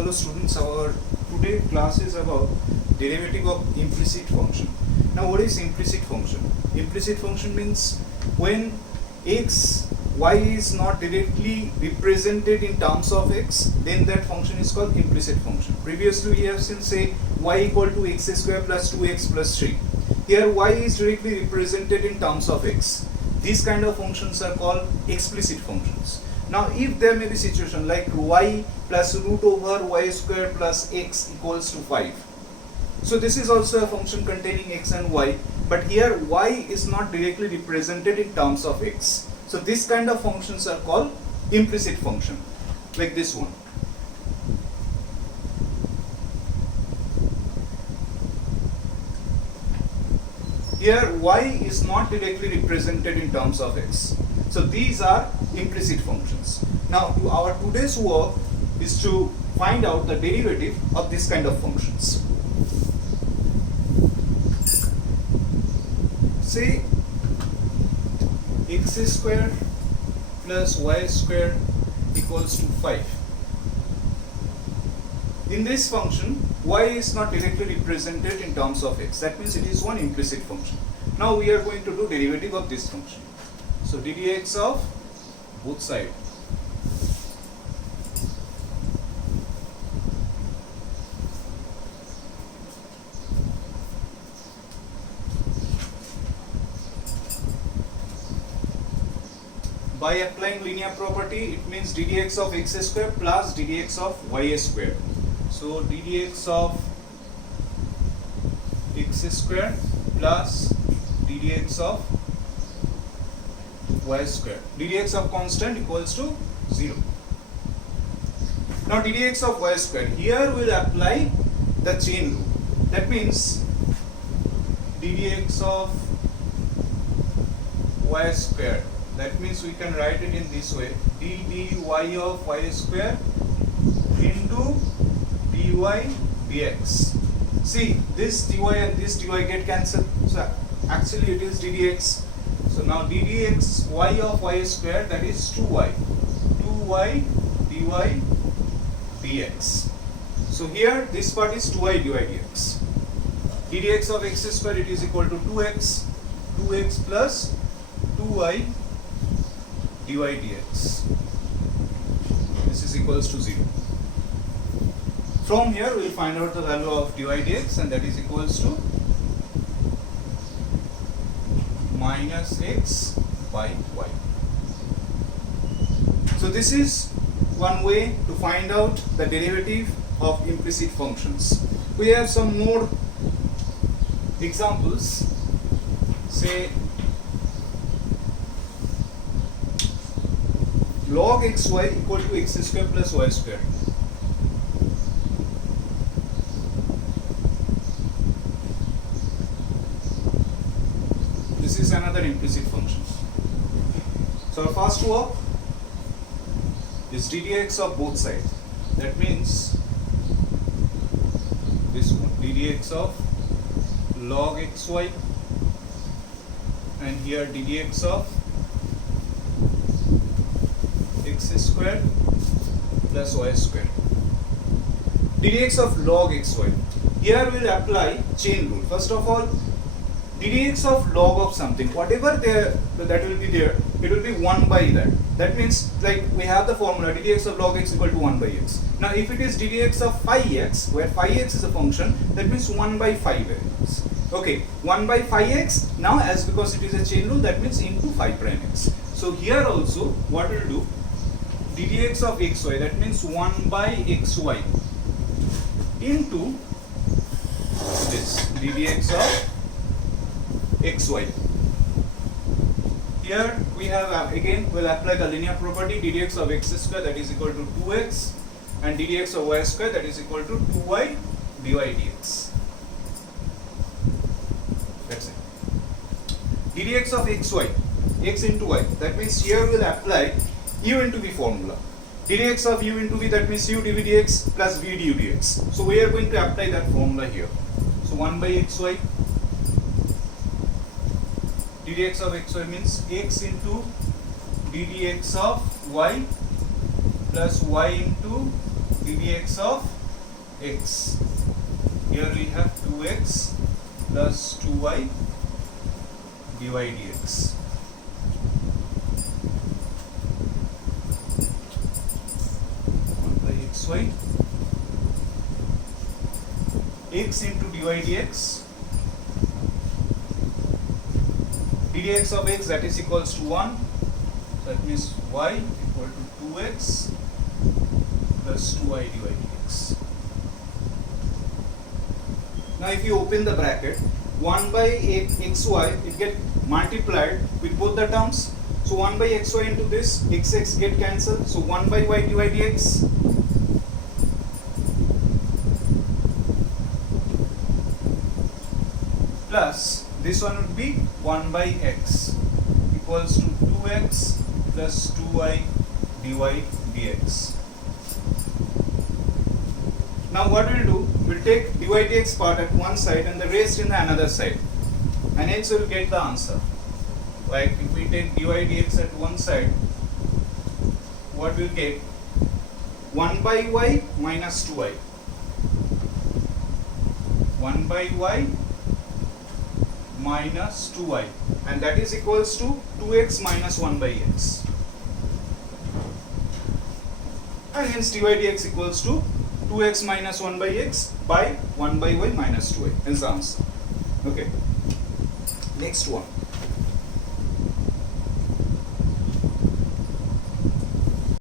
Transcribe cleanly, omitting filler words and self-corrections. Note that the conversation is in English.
Hello students, our today class is about derivative of implicit function. Now what is implicit function? Implicit function means when y is not directly represented in terms of x, then that function is called implicit function. Previously we have seen, say, y equal to x square plus 2x plus 3. Here y is directly represented in terms of x. These kind of functions are called explicit functions. Now if there may be situation like y plus root over y square plus x equals to 5. So this is also a function containing x and y, but here y is not directly represented in terms of x. So this kind of functions are called implicit function, like this one. Here y is not directly represented in terms of x. So these are implicit functions. Now our today's work is to find out the derivative of this kind of functions. Say x square plus y square equals to 5. In this function, y is not directly represented in terms of x. That means it is one implicit function. Now we are going to do derivative of this function. So ddx of both sides. By applying linear property, it means ddx of x square plus ddx of y square. So ddx of x square plus ddx of y square. ddx of constant equals to 0. Now ddx of y square, here we will apply the chain rule. That means ddx of y square. That means we can write it in this way: d dy of y square into dy dx. See, this dy and this dy get cancelled. So actually it is ddx. So now ddx y of y square, that is 2y. 2y dy dx. So here this part is 2y dy dx. ddx of x square, it is equal to 2x. 2x plus 2y dy dx. This is equals to 0. From here we will find out the value of dy dx, and that is equals to minus x by y. So this is one way to find out the derivative of implicit functions. We have some more examples. Say log xy equal to x square plus y square. This is another implicit function. So our first work is ddx of both sides. That means this one, ddx of log xy, and here ddx of x square plus y square. ddx of log xy. Here we will apply chain rule. First of all, ddx of log of something, whatever there that will be there, it will be 1 by that. That means, like, we have the formula ddx of log x equal to 1 by x. Now if it is ddx of phi x, where phi x is a function, that means 1 by phi x. Okay, 1 by phi x. Now as because it is a chain rule, that means into phi prime x. So here also what we will do, ddx of xy, that means 1 by xy into this ddx of xy. Here we have again we'll apply the linear property, ddx of x square, that is equal to 2x, and ddx of y square, that is equal to 2y dy dx. That's it. ddx of xy, x into y, that means here we'll apply u into v formula. ddx of u into v, that means u dv dx plus v du dx. So we are going to apply that formula here. So 1 by xy, ddx of xy means x into ddx of y plus y into ddx of x. Here we have 2x plus 2y dy dx. Xy x into dy dx, ddx of x, that is equals to 1, so that means y equal to 2x plus 2y dy dx. Now if you open the bracket, 1 by xy, it get multiplied with both the terms, so 1 by xy into this, x get cancelled, so 1 by y dy dx plus this one would be 1 by x equals to 2x plus 2y dy dx. Now what we'll do, we'll take dy dx part at one side and the rest in the another side, and hence we'll get the answer. Like if we take dy dx at one side, what we'll get, 1 by y minus 2y, 1 by y minus 2y, and that is equals to 2x minus 1 by x, and hence dy dx equals to 2x minus 1 by x by 1 by y minus 2y, is the answer. Okay, next one.